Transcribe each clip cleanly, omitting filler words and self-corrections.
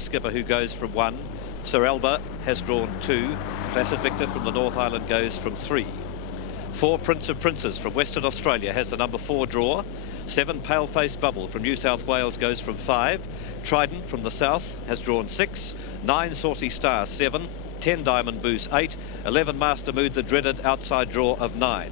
Skipper, who goes from 1. Sir Elba has drawn 2. Placid Victor from the North Island goes from 3. 4 Prince of Princes from Western Australia has the number 4 draw. 7 Paleface Bubble from New South Wales goes from 5. Trident from the south has drawn 6. 9 Saucy Star 7. 10 Diamond Boost 8. 11 Master Mood, the dreaded outside draw of 9.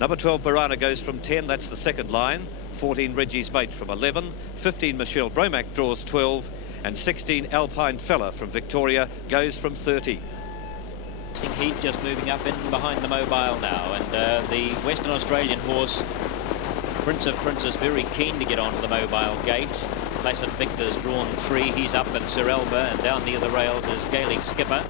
Number 12 Barana goes from 10, that's the second line. 14 Reggie's Mate from 11. 15 Michele Bromac draws 12. And 16 Alpine Fella from Victoria goes from 30. Heat just moving up in behind the mobile now, and the Western Australian horse Prince of Princes very keen to get onto the mobile gate. Placid Victor's drawn 3, he's up at Sir Elba, and down near the rails is Gaelic Skipper,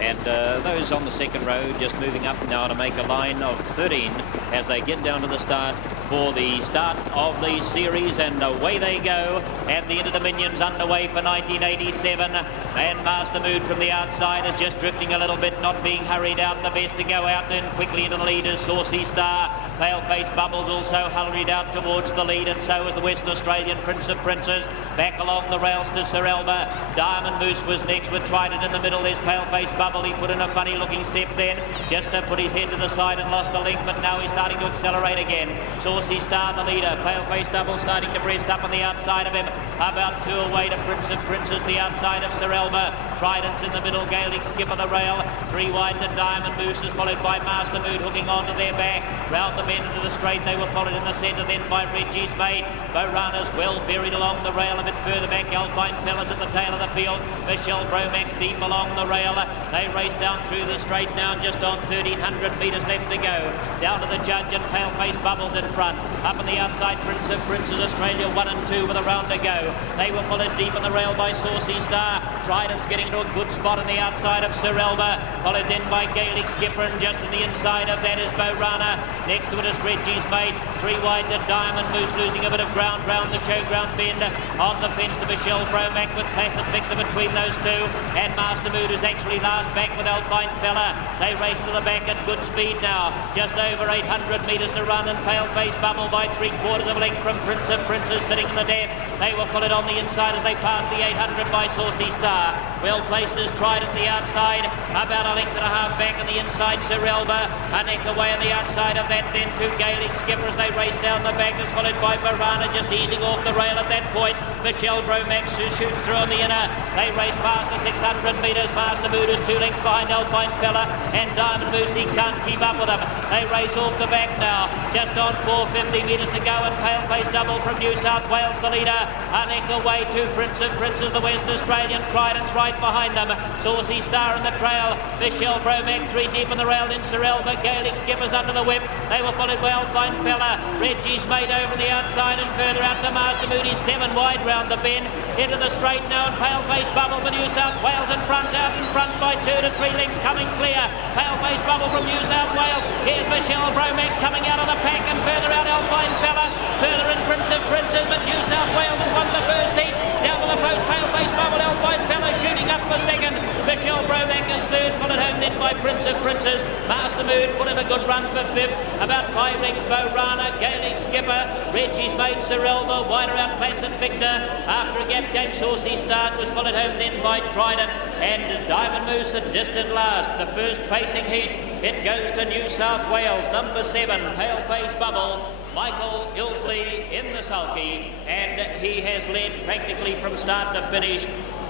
and those on the second row just moving up now to make a line of 13 as they get down to the start for the start of the series, and away they go. And the Interdominions underway for 1987, and Master Mood from the outside is just drifting a little bit, not being hurried out. The best to go out and quickly into the lead is Saucy Star. Paleface Bubbles also hurried out towards the lead, and so is the West Australian Prince of Princes. Back along the rails to Sir Elba. Diamond Moose was next with Trident in the middle. There's Paleface Bubble. He put in a funny looking step then, just to put his head to the side and lost a length, but now he's starting to accelerate again. Saucy Star the leader. Paleface Bubble starting to breast up on the outside of him. About 2 away to Prince of Princes, the outside of Sir Elba. Trident's in the middle. Gaelic Skipper the rail. 3 wide to Diamond Moose is followed by Master Mood hooking onto their back. Round the bend into the straight, they were followed in the centre then by Reggie's Mate. Borana's well buried along the rail. A bit further back, Alpine Fella's at the tail of the field. Michele Bromac's deep along the rail. They race down through the straight now, just on 1,300 metres left to go. Down to the judge, and Paleface Bubbles in front. Up on the outside, Prince of Princes, Australia 1 and 2 with a round to go. They were followed deep on the rail by Saucy Star. Trident's getting to a good spot on the outside of Sir Elba, followed then by Gaelic Skipper, and just on the inside of that is Borana. Next to it is Reggie's Mate. 3 wide to Diamond Moose, losing a bit of ground round the showground bend. On the fence to Michele Bromac with Placid Victor between those two, and Master Mood is actually last back with Alpine Fella. They race to the back at good speed now, just over 800 metres to run, and Paleface Bubble by 3/4 of a length from Prince of Princes sitting in the death. They were followed on the inside as they passed the 800 by Saucy Star. Well placed is Trident the outside, about a length and a half back on the inside Sir Elba. A neck away on the outside of that then to Gaelic Skipper as they race down the back, is followed by Borana just easing off the rail at that point. Michele Bromac shoots through on the inner. They race past the 600 metres. Master Mood is 2 lengths behind Alpine Fella, and Diamond Moose, he can't keep up with them. They race off the back now, just on 450 metres to go, and Paleface Bubble from New South Wales the leader. A neck away to Prince of Princes, the West Australian. Trident's right behind them. Saucy Star in the trail. Michele Bromac 3 deep on the rail in Sir Elba. Gaelic Skipper's under the whip. They were followed by Alpine Fella. Reggie's Mate over the outside, and further out to Master Mood. He's 7 wide round the bend. Into the straight now, and Paleface Bubble for New South Wales in front, out in front by 2 to 3 lengths, coming clear. Paleface Bubble from New South Wales. Here's Michele Bromac coming out of the pack, and further out Alpine Fella. Further in Prince of Princes, but New South Wales has won the first heat. Down to the post, Paleface Bubble, Alpine Fella shooting up for second. Michele Bromac is third, followed home then by Prince of Princes. Master Mood put in a good run for fifth. About 5 lengths, Borana, Gaelic Skipper, Reggie's Mate, Sir Elba, wider out Placid Victor. After a gap came Saucy Start, was followed home then by Trident, and Diamond Moose a distant last. The first pacing heat, it goes to New South Wales, number 7, Paleface Bubble. Michael Ilsley in the sulky, and he has led practically from start to finish,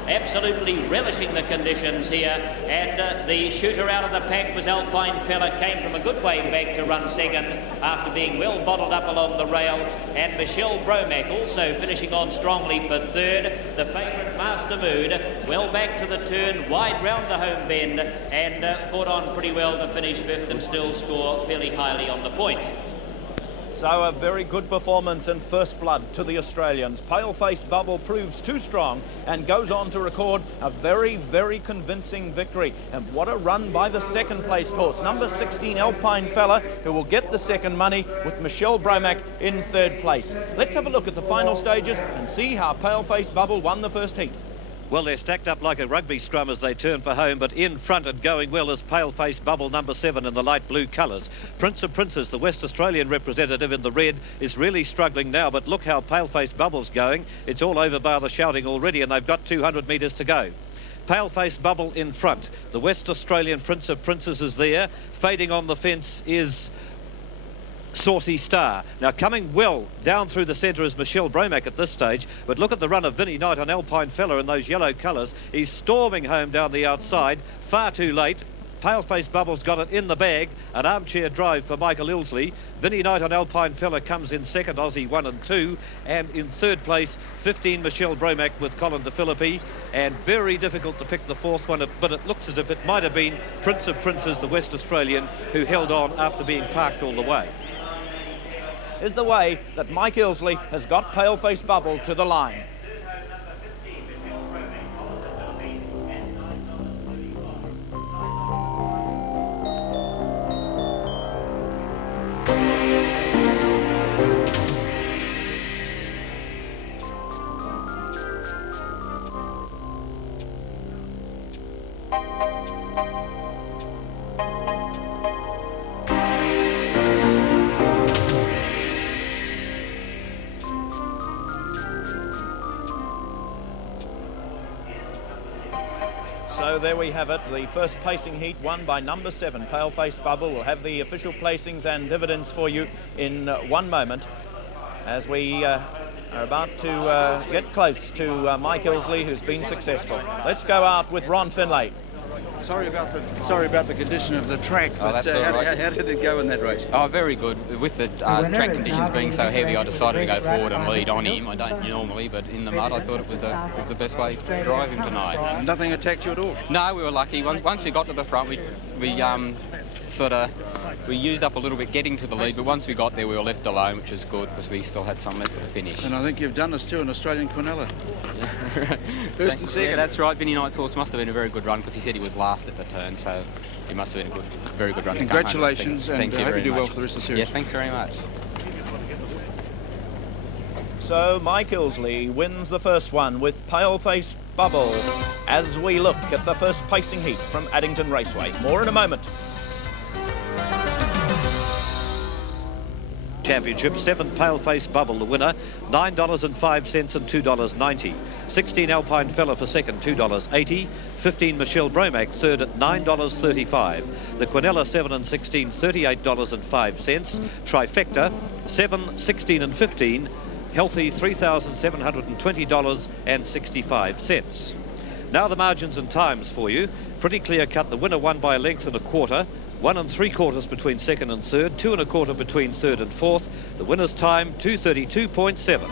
absolutely relishing the conditions here. And the shooter out of the pack was Alpine Fella, came from a good way back to run second after being well bottled up along the rail. And Michele Bromac also finishing on strongly for third. The favourite Master Mood well back to the turn, wide round the home bend, and fought on pretty well to finish fifth and still score fairly highly on the points. So a very good performance in first blood to the Australians. Paleface Bubble proves too strong and goes on to record a very, very convincing victory. And what a run by the second placed horse, number 16 Alpine Fella, who will get the second money with Michele Bromac in third place. Let's have a look at the final stages and see how Paleface Bubble won the first heat. Well, they're stacked up like a rugby scrum as they turn for home, but in front and going well is Paleface Bubble number 7 in the light blue colours. Prince of Princes, the West Australian representative in the red, is really struggling now, but look how Paleface Bubble's going. It's all over by the shouting already, and they've got 200 metres to go. Paleface Bubble in front. The West Australian Prince of Princes is there. Fading on the fence is Saucy Star. Now coming well down through the centre is Michele Bromac at this stage, but look at the run of Vin Knight-driven Alpine Fella in those yellow colours. He's storming home down the outside, far too late. Paleface Bubble's got it in the bag, an armchair drive for Michael Ilsley. Vin Knight-driven Alpine Fella comes in second, Aussie 1 and 2, and in third place 15 Michele Bromac with Colin de Philippi, and very difficult to pick the fourth one, but it looks as if it might have been Prince of Princes, the West Australian, who held on after being parked all the way. Is the way that Mike Ilsley has got Paleface Bubble to the line. So there we have it, the first pacing heat won by number 7, Paleface Bubble. We'll have the official placings and dividends for you in 1 moment as we are about to get close to Mike Ilsley, who's been successful. Let's go out with Ron Finlay. Sorry about the condition of the track, but that's all right. how did it go in that race? Oh, very good. With the track conditions being so heavy, I decided to go forward and lead on him. I don't normally, but in the mud, I thought it was the best way to drive him tonight. Nothing attacked you at all? No, we were lucky. Once we got to the front, we used up a little bit getting to the lead, but once we got there, we were left alone, which was good because we still had some left for the finish. And I think you've done this too, an Australian Quinella. First and second. Yeah, that's right. Vinny Knight's horse must have been a very good run because he said he was last at the turn, so it must have been a very good run. Congratulations, and I hope you do well for the rest of the series. Yes, thanks very much. So Mike Ilsley wins the first one with Paleface Bubble as we look at the first pacing heat from Addington Raceway. More in a moment. Championship, 7 Paleface Bubble the winner, $9.05 and $2.90. 16 Alpine Fella for second, $2.80. 15 Michele Bromac third at $9.35. The Quinella 7 and 16, $38.05. Trifecta 7, 16 and 15, healthy $3,720.65. Now the margins and times for you. Pretty clear cut. The winner won by a length and a quarter. 1 3/4 between second and third, 2 1/4 between third and fourth. The winner's time 2:32.7.